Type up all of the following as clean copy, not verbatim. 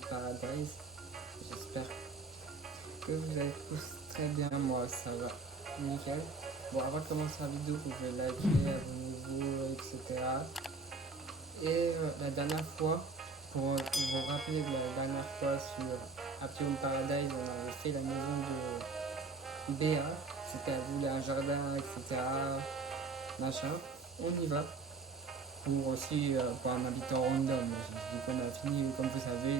Paradise. J'espère que vous allez tous très bien. Moi, ça va nickel. Bon, avant de commencer la vidéo, vous pouvez liker, abonnez-vous, etc. Et la dernière fois, pour vous rappeler que la dernière fois sur Appium Paradise, on avait fait la maison de Béa. C'était elle voulait un jardin, etc. Machin. On y va. Pour aussi pour un habitant random. Vu qu'on a fini, comme vous savez,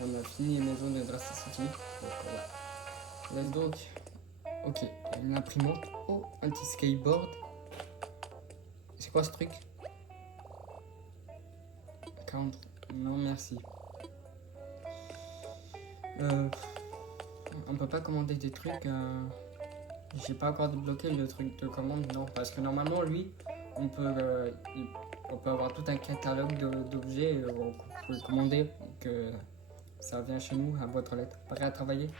on a fini les maisons de Drasticity. Donc voilà. Laisse donc. Ok, une imprimante. Oh, un petit skateboard. C'est quoi ce truc? 40. Non, merci. On peut pas commander des trucs. J'ai pas encore débloqué le truc de commande, non. Parce que normalement, lui, on peut, on peut avoir tout un catalogue d'objets. On peut le commander. Que ça vient chez nous à boîte aux lettres. Prêt à travailler?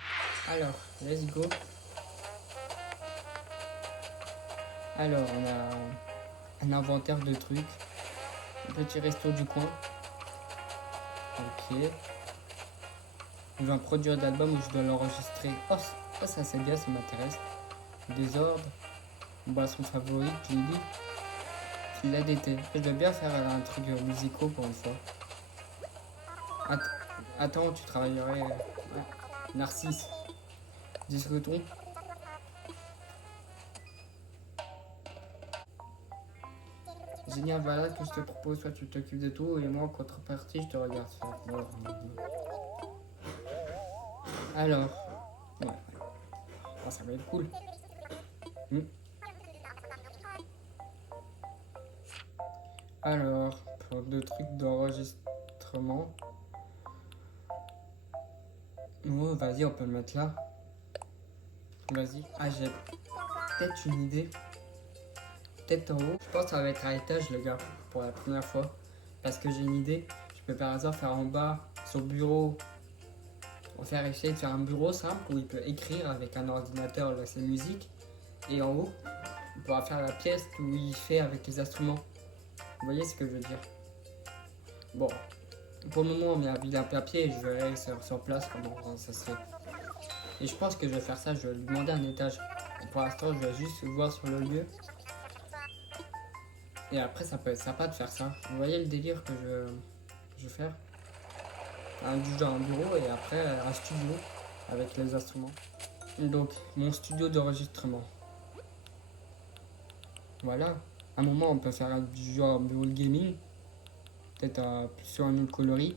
Alors, let's go. Alors, on a un inventaire de trucs. Un petit resto du coin. Ok. Je veux un produire d'album où je dois l'enregistrer. Oh, ça c'est bien, ça m'intéresse. Désordre. Boisson favorite, Lily. Filet d'été. Je dois bien faire un truc musical pour une fois. Attends, tu travaillerais. Narcisse. Discutons. Génial, voilà que je te propose. Soit tu t'occupes de tout et moi en contrepartie je te regarde faire. Alors. Ouais. Oh, ça va être cool. Alors, pour deux trucs d'enregistrement. Oh, vas-y, on peut le mettre là. Vas-y. Ah, j'ai peut-être une idée. Peut-être en haut. Je pense que ça va être à l'étage, les gars, pour la première fois. Parce que j'ai une idée. Je peux par hasard faire en bas, sur le bureau. On va essayer de faire un bureau simple où il peut écrire avec un ordinateur là, ses musiques. Et en haut, on pourra faire la pièce où il fait avec les instruments. Vous voyez ce que je veux dire? Bon, pour le moment, on met un papier et je verrai sur place comment ça se fait. Et je pense que je vais faire ça, je vais lui demander un étage. Pour l'instant, je vais juste voir sur le lieu. Et après, ça peut être sympa de faire ça. Vous voyez le délire que je vais faire? Du genre un bureau et après un studio avec les instruments. Donc, mon studio d'enregistrement. Voilà. À un moment, on peut faire du genre bureau de gaming. Peut-être sur un autre coloris.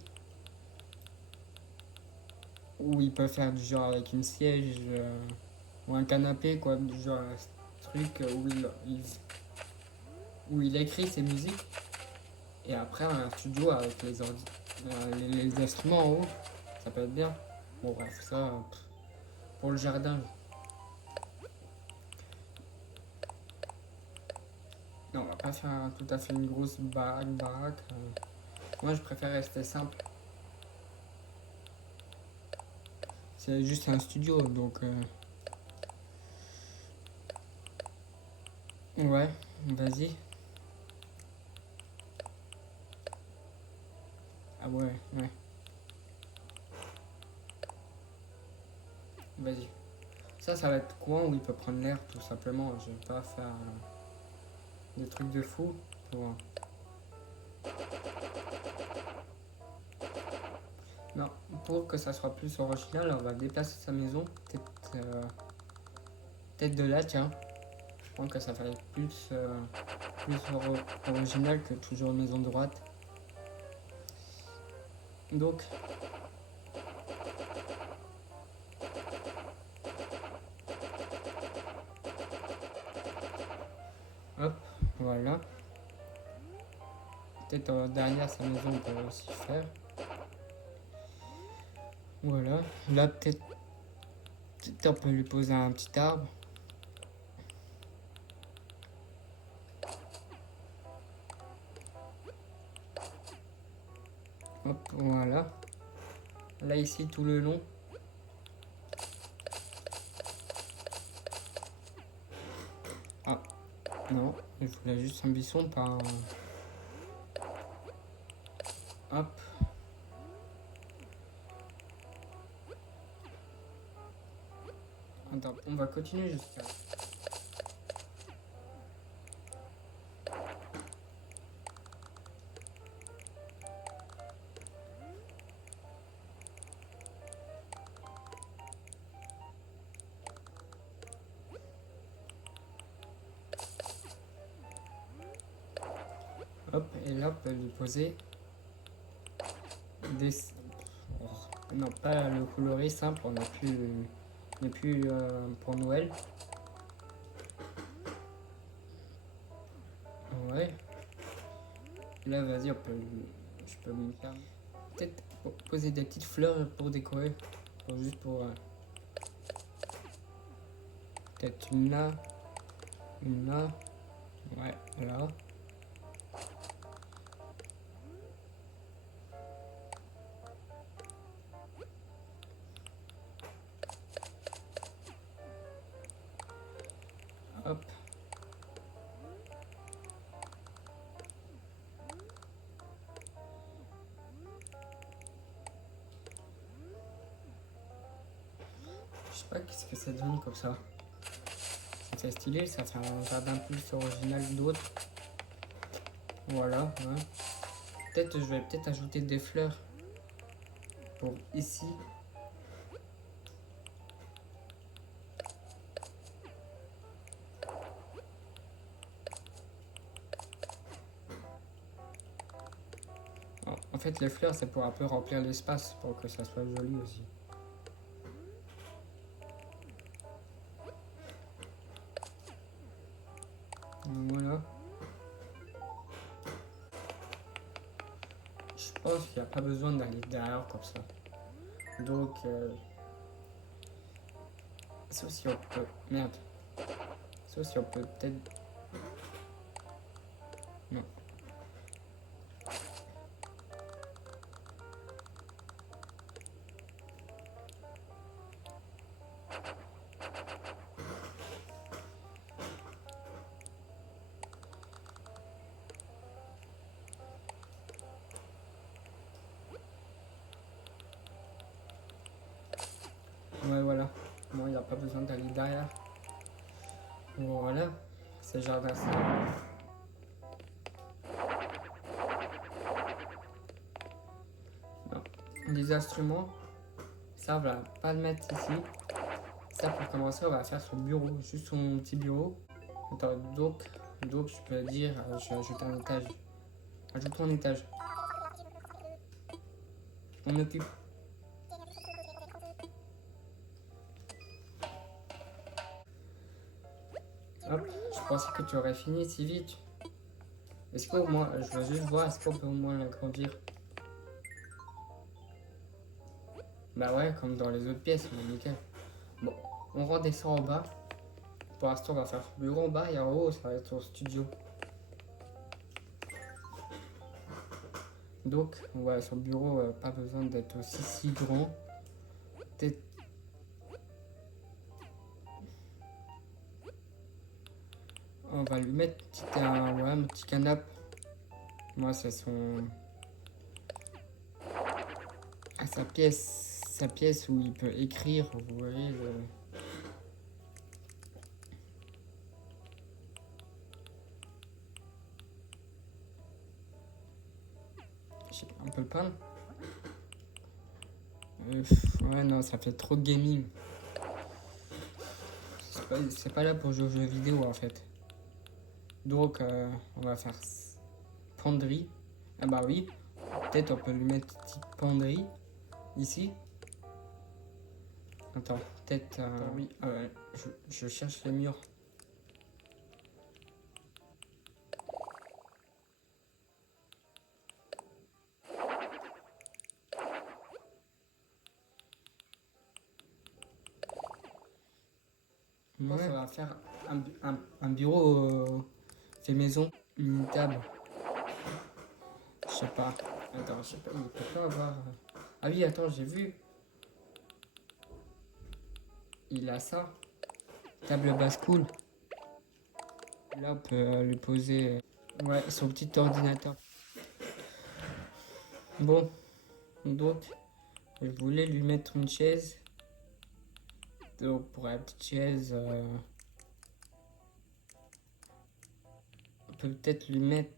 Ou il peut faire du genre avec une siège ou un canapé, quoi. Du genre un truc où il écrit ses musiques. Et après, un studio avec les instruments en haut. Ça peut être bien. Bon, bref, ça, pour le jardin. Non, on va pas faire tout à fait une grosse baraque. Moi, je préfère rester simple. C'est juste un studio, donc... Ouais, vas-y. Ah ouais, ouais. Vas-y. Ça va être coin où il peut prendre l'air, tout simplement. Je vais pas faire des trucs de fou. Non, pour que ça soit plus original, on va déplacer sa maison. Peut-être de là, tiens. Je pense que ça va être plus original que toujours maison droite. Donc, hop, voilà. Peut-être derrière sa maison, on peut aussi faire. Voilà. Là, peut-être on peut lui poser un petit arbre. Hop, voilà. Là, ici, tout le long. Ah, non, il voulait juste un buisson, pas un... Hop. On va continuer jusqu'à... Hop, et là, on peut lui poser des... Oh, non, pas le coloris simple, on n'est plus pour Noël. Ouais. Là, vas-y, je peux me faire... Peut-être poser des petites fleurs pour décorer. Juste pour... peut-être une là. Une là. Ouais, là. Hop. Je sais pas qu'est-ce que ça donne comme ça. Ça fait stylé, ça fait un jardin plus original que d'autres. Voilà, ouais. Peut-être je vais peut-être ajouter des fleurs pour ici. En fait, les fleurs, c'est pour un peu remplir l'espace, pour que ça soit joli aussi. Voilà. Je pense qu'il n'y a pas besoin d'aller derrière comme ça. Donc, sauf si on peut... Merde. Sauf si on peut peut-être... Non. Ouais, voilà. Bon, il n'y a pas besoin d'aller derrière. Voilà. C'est jardin ça. Non. Les instruments, ça, on va pas le mettre ici. Ça, pour commencer, on va faire son bureau. Juste son petit bureau. Attends, donc je peux dire, je vais ajouter un étage. Ajoute un étage. On occupe. Hop, je pensais que tu aurais fini si vite. Est-ce qu'au moins, je veux juste voir, est-ce qu'on peut au moins l'agrandir? Bah ouais, comme dans les autres pièces, mais nickel. Bon, on redescend en bas. Pour l'instant, on va faire le bureau en bas et en haut, ça va être son studio. Donc, ouais, son bureau, pas besoin d'être aussi si grand. Peut-être... On va lui mettre un petit canapé. Moi, c'est son... Ah, sa pièce où il peut écrire, vous voyez le... On peut le peindre. Ouais, non, ça fait trop gaming. C'est pas là pour jouer aux jeux vidéo en fait. Donc, on va faire penderie. Ah bah oui, peut-être on peut lui mettre une petite penderie ici. Attends, peut-être... oui, je cherche les murs. Ouais, ça va faire un bureau fait maison, une table. Je sais pas. Attends, je sais pas, il peut pas avoir... Ah oui, attends, j'ai vu. Il a ça. Table basse cool. Là, on peut lui poser ouais, son petit ordinateur. Bon, donc, je voulais lui mettre une chaise Donc pour la petite chaise, on peut peut-être lui mettre.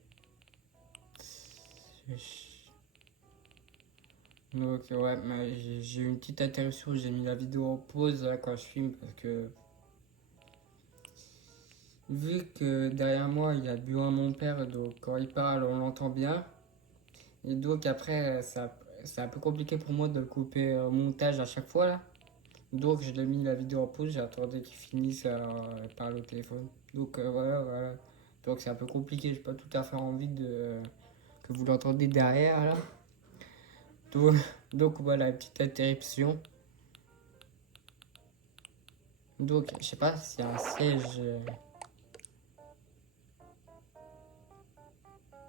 Donc ouais, j'ai eu une petite interruption, j'ai mis la vidéo en pause là quand je filme parce que vu que derrière moi il y a le bureau à mon père, donc quand il parle on l'entend bien. Et donc après c'est un peu compliqué pour moi de le couper au montage à chaque fois là. Donc je l'ai mis la vidéo en pause, j'attendais qu'il finisse à parler au téléphone. Donc voilà. Donc c'est un peu compliqué, j'ai pas tout à fait envie de que vous l'entendez derrière là. Donc, donc voilà, petite interruption. Donc je sais pas s'il y a un siège.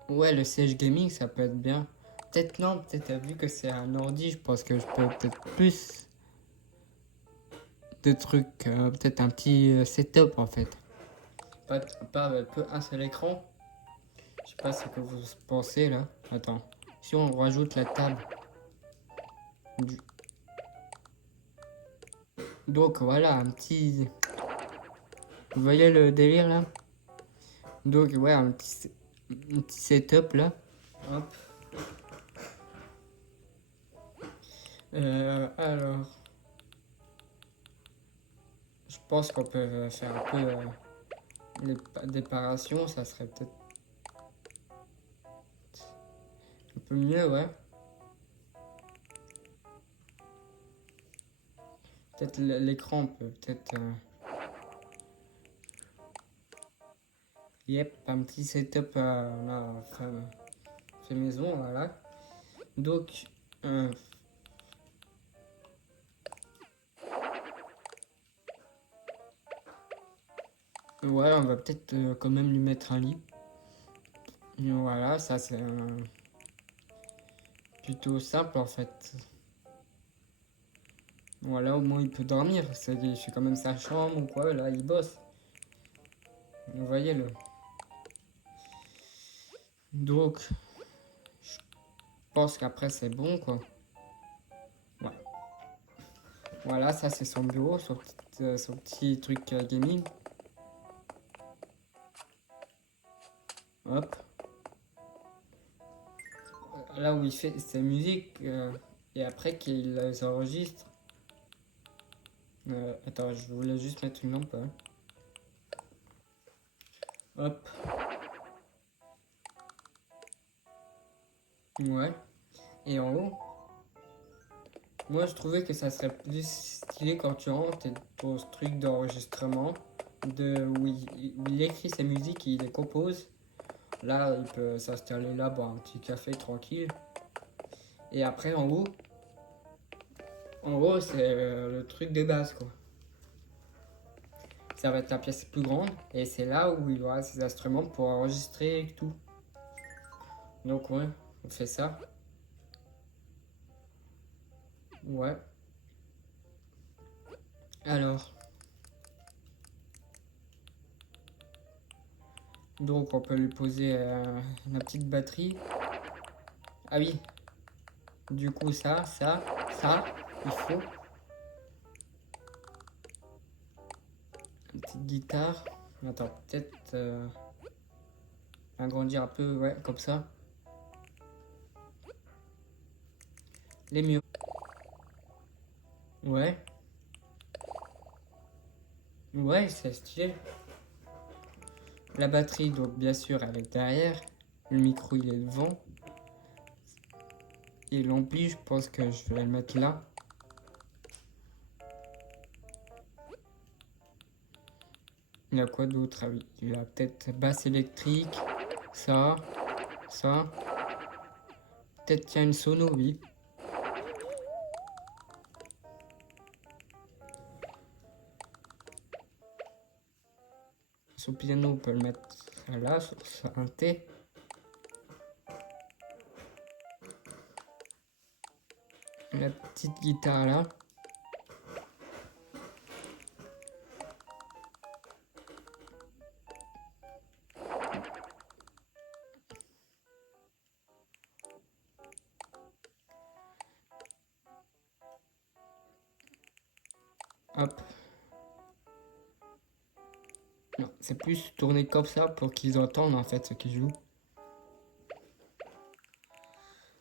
Ouais, le siège gaming ça peut être bien. Peut-être non, peut-être vu que c'est un ordi, je pense que je peux peut-être plus de trucs, peut-être un petit setup en fait. Pas que un seul écran. Je sais pas ce que vous pensez là. Attends. Si on rajoute la table. du- Donc voilà, un petit. Vous voyez le délire là? Donc ouais, un petit setup là. Hop. Alors, je pense qu'on peut faire un peu les déparations. Ça serait peut-être un peu mieux, ouais. Peut-être l'écran, on peut peut-être. Yep, un petit setup là, fait maison, voilà. Donc, ouais, on va peut-être quand même lui mettre un lit. Et voilà, ça c'est plutôt simple en fait. Voilà, au moins il peut dormir. C'est quand même sa chambre ou quoi, là il bosse. Vous voyez le. Donc, je pense qu'après c'est bon quoi. Ouais. Voilà, ça c'est son bureau, son petit truc gaming. Hop. Là où il fait ses musiques et après qu'il les enregistre. Attends, je voulais juste mettre une lampe. Hein. Hop. Ouais. Et en haut, moi je trouvais que ça serait plus stylé quand tu rentres et ton truc d'enregistrement où il écrit ses musiques, il les compose. Là, il peut s'installer là, boire un petit café tranquille. Et après, en haut, c'est le truc de base, quoi. Ça va être la pièce plus grande et c'est là où il aura ses instruments pour enregistrer et tout. Donc ouais, on fait ça. Ouais. Alors, donc on peut lui poser la petite batterie. Ah oui, du coup ça, il faut une petite guitare. Attends, peut-être agrandir un peu, ouais, comme ça. Les murs. Ouais, ouais, c'est stylé. La batterie, donc bien sûr, elle est derrière. Le micro, il est devant. Et l'ampli, je pense que je vais le mettre là. Il y a quoi d'autre? Ah oui, il y a peut-être basse électrique. Ça, ça. Peut-être qu'il y a une sono, oui. Son piano, on peut le mettre là, sur un T. La petite guitare là. Hop. Non, c'est plus tourner comme ça pour qu'ils entendent en fait ce qu'ils jouent.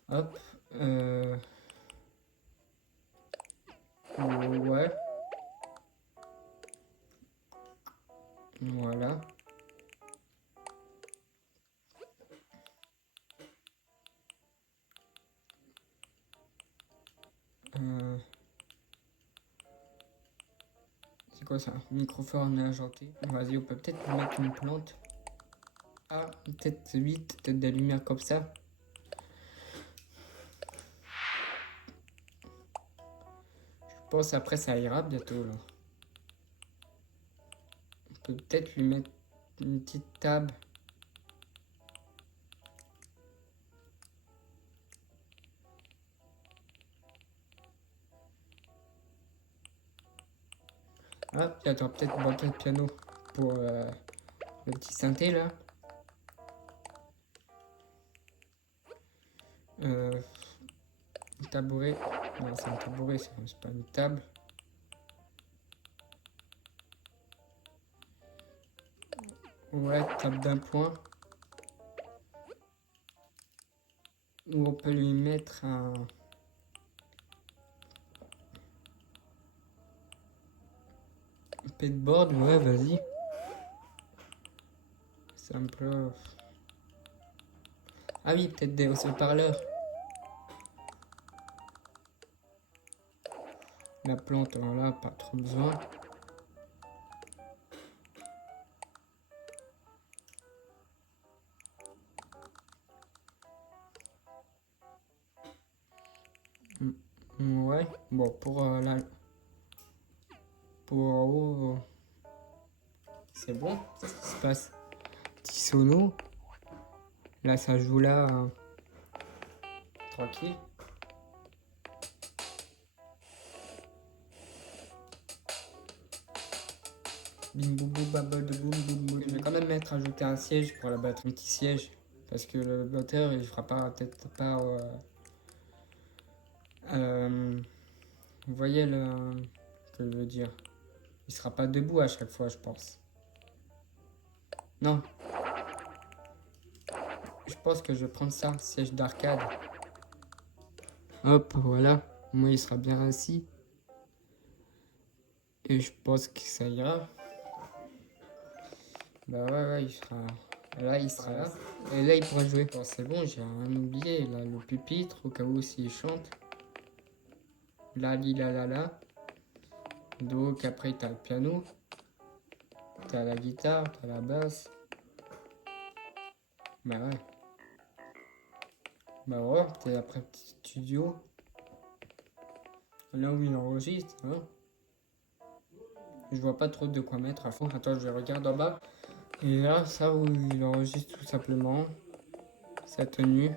Hop. Ouais. Voilà. C'est quoi ça? Microphone argenté. Vas-y, on peut peut-être mettre une plante. Ah, peut-être 8, peut-être des lumières comme ça. Je pense après ça ira bientôt là. On peut peut-être lui mettre une petite table. Ah, puis attends, peut-être une banquette piano pour le petit synthé là. Un tabouret. Non, c'est un tabouret, c'est pas une table. Ouais, table d'un point. Ou on peut lui mettre un pedboard. Ouais, vas-y. C'est un peu. Ah oui, peut-être des haut-parleurs. La plante, voilà, pas trop besoin. Ouais, bon, pour en haut, c'est bon. Qu'est-ce qui se passe? Petit sono. Là, ça joue là, tranquille. Bim boum boum babble de boum boum boum. Je vais quand même ajouter un siège pour la batterie. Un petit siège. Parce que le batteur, il fera pas, peut-être pas. Vous voyez le que je veux dire. Il sera pas debout à chaque fois, je pense. Non. Je pense que je vais prendre ça, siège d'arcade. Hop, voilà. Moi, il sera bien assis. Et je pense que ça ira. Bah ouais, il sera. Là, il sera là. Et là, il pourra jouer. Bon, c'est bon, j'ai rien oublié. Là, le pupitre, au cas où s'il chante. Là, li, là. Donc, après, t'as le piano. T'as la guitare, t'as la basse. Bah ouais. Bah ouais, t'es après petit studio. Là où il enregistre, hein. Je vois pas trop de quoi mettre à fond. Attends, je regarde en bas. Et là, ça où il enregistre tout simplement. Sa tenue.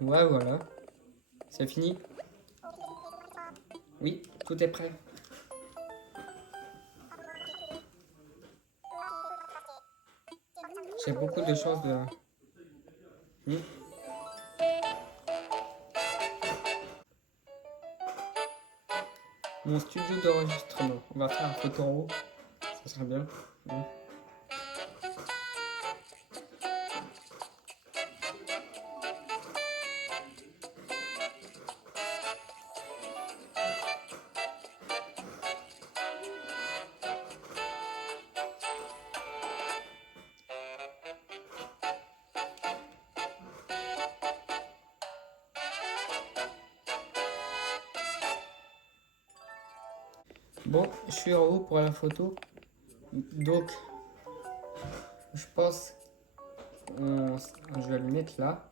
Ouais, voilà. C'est fini? Oui, tout est prêt. J'ai beaucoup de chance de. Hmm. Mon studio d'enregistrement. On va faire un photo en haut. Ça serait bien. Hmm. Bon, je suis en haut pour la photo. Donc, je pense. Je vais le mettre là.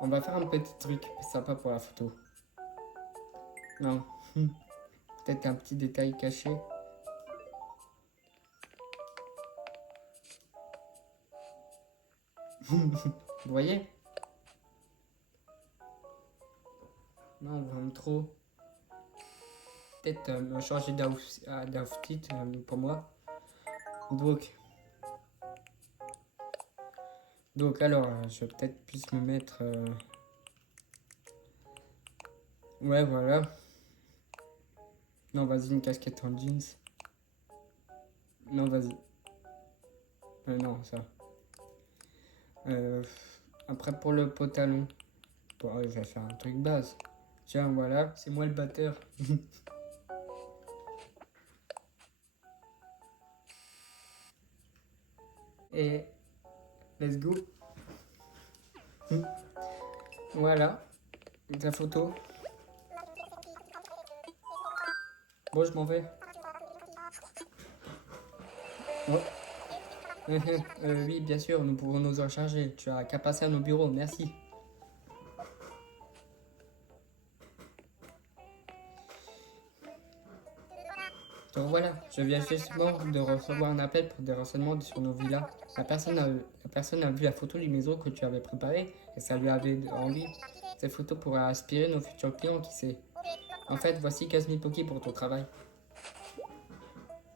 On va faire un petit truc sympa pour la photo. Non. Peut-être un petit détail caché. Vous voyez? Non, vraiment trop. Peut-être me changer d'outfit pour moi. Donc, alors, je vais peut-être plus me mettre. Ouais, voilà. Non, vas-y, une casquette en jeans. Non, vas-y. Non, ça. Euh, Après, pour le pantalon, bon, je vais faire un truc base. Tiens, voilà, c'est moi le batteur. Et let's go. Voilà, la photo. Bon, je m'en vais. Oh. Oui, bien sûr, nous pouvons nous en charger. Tu as qu'à passer à nos bureaux, merci. Donc voilà, je viens justement de recevoir un appel pour des renseignements sur nos villas. La personne a vu la photo d'une maison que tu avais préparée et ça lui avait envie. Cette photo pourrait inspirer nos futurs clients, qui sait. En fait, voici 15 000 Poki pour ton travail.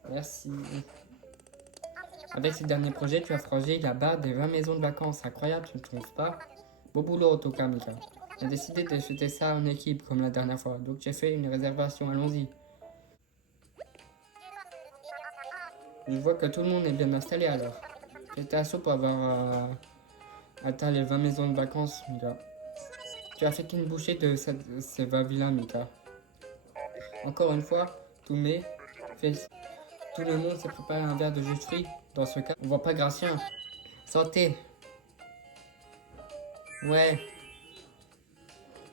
Merci. Avec ce dernier projet, tu as franchi la barre des 20 maisons de vacances. Incroyable, tu ne trouves pas? Beau boulot, en tout cas, Mika. J'ai décidé de jeter ça en équipe comme la dernière fois, donc j'ai fait une réservation, allons-y. Je vois que tout le monde est bien installé alors. J'étais à chaud pour avoir atteint les 20 maisons de vacances, Mika. Tu as fait qu'une bouchée de ces 20 villas, Mika. Encore une fois, tout le monde s'est préparé un verre de jus de fruits. Dans ce cas, on voit pas Gratien. Santé. Ouais.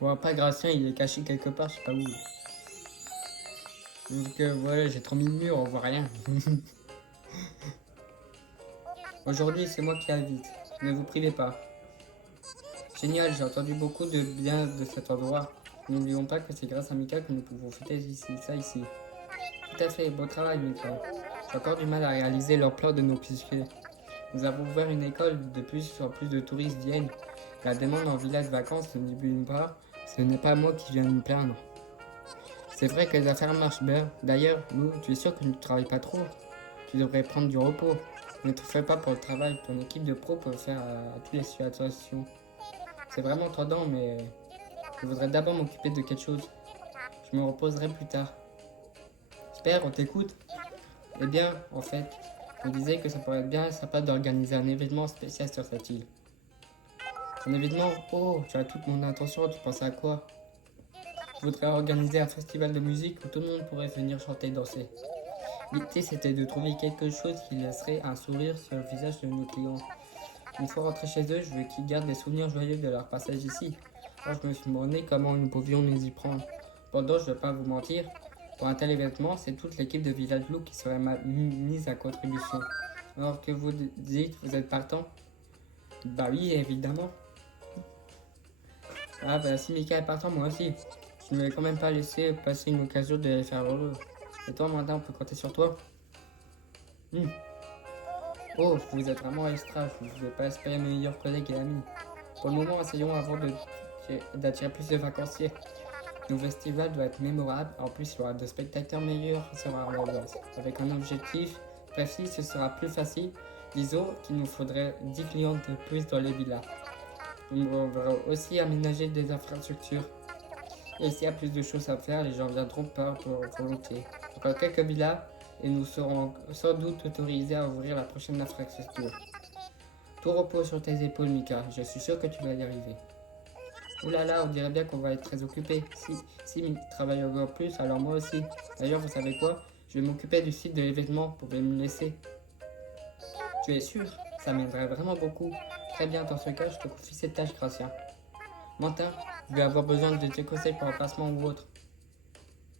On voit pas Gratien, il est caché quelque part, je sais pas où. Donc voilà, j'ai trop mis le mur, on voit rien. Aujourd'hui, c'est moi qui invite. Ne vous privez pas. Génial, j'ai entendu beaucoup de bien de cet endroit. N'oublions pas que c'est grâce à Mika que nous pouvons fêter ici. Tout à fait, beau travail, Mika. J'ai encore du mal à réaliser l'ampleur de nos clichés. Nous avons ouvert une école, de plus en plus de touristes viennent. La demande en village vacances ne diminue pas, ce n'est pas moi qui viens me plaindre. C'est vrai que les affaires marchent bien. D'ailleurs, Lou, tu es sûr que tu ne travailles pas trop? Tu devrais prendre du repos. Ne te fais pas pour le travail, ton équipe de pro peut faire à toutes les situations. C'est vraiment tendant, mais je voudrais d'abord m'occuper de quelque chose. Je me reposerai plus tard. J'espère, on t'écoute. Eh bien, en fait, je me disais que ça pourrait être bien sympa d'organiser un événement spécial sur cette île. Un événement? Oh, tu as toute mon attention, tu penses à quoi? Je voudrais organiser un festival de musique où tout le monde pourrait venir chanter et danser. L'idée, c'était de trouver quelque chose qui laisserait un sourire sur le visage de nos clients. Une fois rentrés chez eux, je veux qu'ils gardent des souvenirs joyeux de leur passage ici. Alors je me suis demandé comment nous pouvions nous y prendre. Pendant, je ne vais pas vous mentir, pour un tel événement, c'est toute l'équipe de Village Blue qui serait mise à contribution. Alors que vous dites, vous êtes partant? Bah oui, évidemment. Ah bah si Mika est partant, moi aussi. Je ne vais quand même pas laisser passer une occasion de les faire heureux. Et toi, Amanda, on peut compter sur toi? Oh, vous êtes vraiment extra, je ne vais pas espérer mes meilleurs collègues et amis. Pour le moment, essayons avant d'attirer plus de vacanciers. Nos festival doit être mémorable, en plus il y aura de spectateurs meilleurs sera l'ambiance. Avec un objectif précis, ce sera plus facile. Disons qu'il nous faudrait 10 clients de plus dans les villas. On va aussi aménager des infrastructures. Et s'il y a plus de choses à faire, les gens viendront par volonté. Encore quelques villas et nous serons sans doute autorisés à ouvrir la prochaine infrastructure. Tout repose sur tes épaules, Mika. Je suis sûr que tu vas y arriver. Ouh là là, on dirait bien qu'on va être très occupé. Si Mika travaille encore plus, alors moi aussi. D'ailleurs, vous savez quoi? Je vais m'occuper du site de l'événement. Vous pouvez me laisser. Tu es sûr? Ça m'aiderait vraiment beaucoup. Très bien, dans ce cas, je te confie cette tâche, Gratien. Martin, je vais avoir besoin de tes conseils pour un placement ou autre.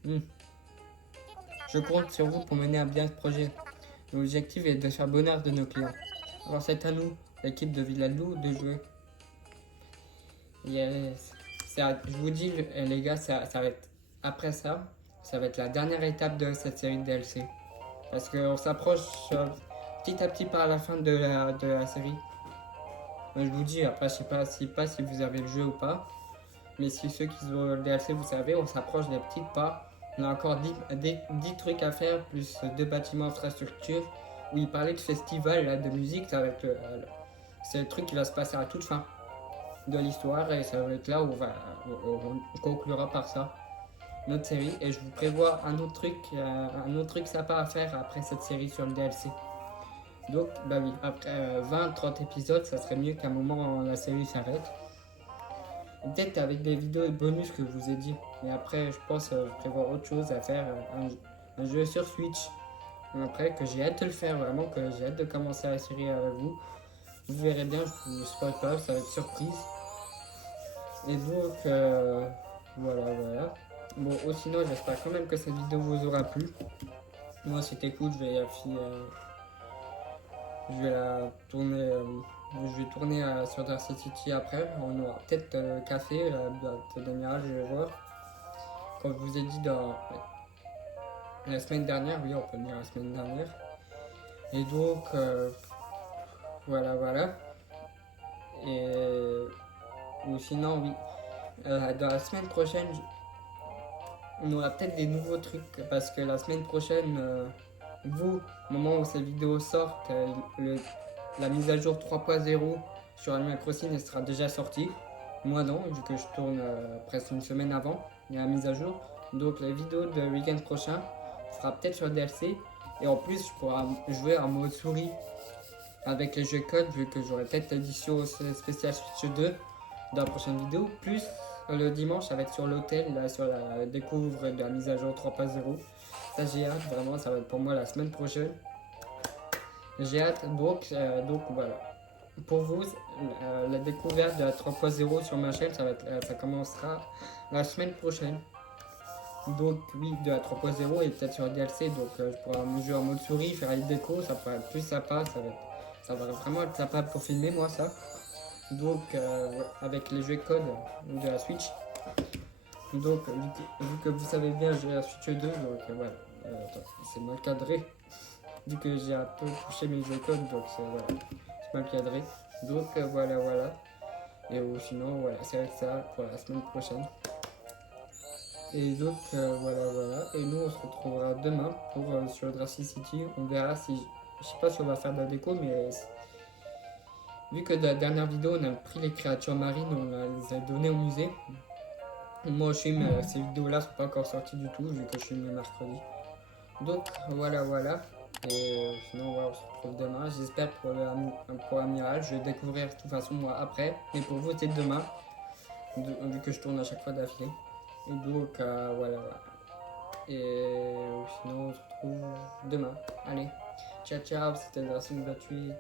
Je compte sur vous pour mener à bien ce projet. L'objectif est de faire bonheur de nos clients. Alors c'est à nous, l'équipe de Villalou, de jouer. Yes. Je vous dis les gars, ça va être après ça va être la dernière étape de cette série de DLC. Parce qu'on s'approche petit à petit par la fin de la série. Je vous dis, après je sais pas si vous avez le jeu ou pas. Mais si ceux qui ont le DLC, vous savez, on s'approche des petites pas. On a encore 10 trucs à faire, plus 2 bâtiments infrastructures. Où il parlait de festival là, de musique, ça va être c'est le truc qui va se passer à toute fin de l'histoire et ça va être là où on conclura par ça. une autre série et je vous prévois un autre truc sympa à faire après cette série sur le DLC. Donc, bah oui, après 20-30 épisodes, ça serait mieux qu'à un moment la série s'arrête. Peut-être avec des vidéos bonus que je vous ai dit. Mais après, je pense je prévois autre chose à faire, un jeu sur Switch. Après, que j'ai hâte de le faire, vraiment, que j'ai hâte de commencer la série avec vous. Vous verrez bien, je ne vous spoil pas, ça va être surprise. Et donc, voilà. Bon, sinon, j'espère quand même que cette vidéo vous aura plu. Moi, c'était cool, je vais la tourner, sur Dark City après. On aura peut-être le café, la dernière, je vais voir. Comme je vous ai dit dans la semaine dernière, oui, on peut dire la semaine dernière. Et donc, voilà. Et ou sinon, oui, dans la semaine prochaine, on aura peut-être des nouveaux trucs parce que la semaine prochaine, vous, au moment où cette vidéo sort, la mise à jour 3.0 sur Animal Crossing elle sera déjà sortie. Moi non, vu que je tourne presque une semaine avant, il y a la mise à jour. Donc la vidéo de week-end prochain sera peut-être sur DLC. Et en plus, je pourrai jouer en mode souris avec les jeux code, vu que j'aurai peut-être l'édition spéciale Switch 2 dans la prochaine vidéo. Plus le dimanche, ça va être sur l'hôtel, sur la découvre de la mise à jour 3.0. Ça, j'ai hâte, vraiment, ça va être pour moi la semaine prochaine. J'ai hâte, donc voilà. Pour vous, la découverte de la 3.0 sur ma chaîne, ça commencera la semaine prochaine. Donc oui, de la 3.0 et peut-être sur DLC, donc je pourrai me jouer en mode souris, faire les décos, ça pourrait être plus sympa, ça va vraiment être sympa pour filmer moi ça. Donc avec les jeux code de la Switch. Donc vu que vous savez bien, j'ai la Switch 2, donc voilà. Attends, c'est mal cadré. Vu que j'ai un peu touché mes jeux code, donc c'est mal cadré. Donc voilà. Et sinon voilà, ça va être ça pour la semaine prochaine. Et donc voilà. Et nous on se retrouvera demain pour sur Dracy City. On verra si. Je sais pas si on va faire de la déco, mais vu que dans la dernière vidéo on a pris les créatures marines, on les a données au musée. Moi je filme, ces vidéos là sont pas encore sorties du tout vu que je filme le mercredi. Donc voilà. Et sinon voilà, on se retrouve demain. J'espère pour Amiral, je vais découvrir de toute façon moi après. Mais pour vous c'est demain, vu que je tourne à chaque fois d'affilée. Et donc voilà. Et sinon on se retrouve demain. Allez, ciao, c'était le Racing 28.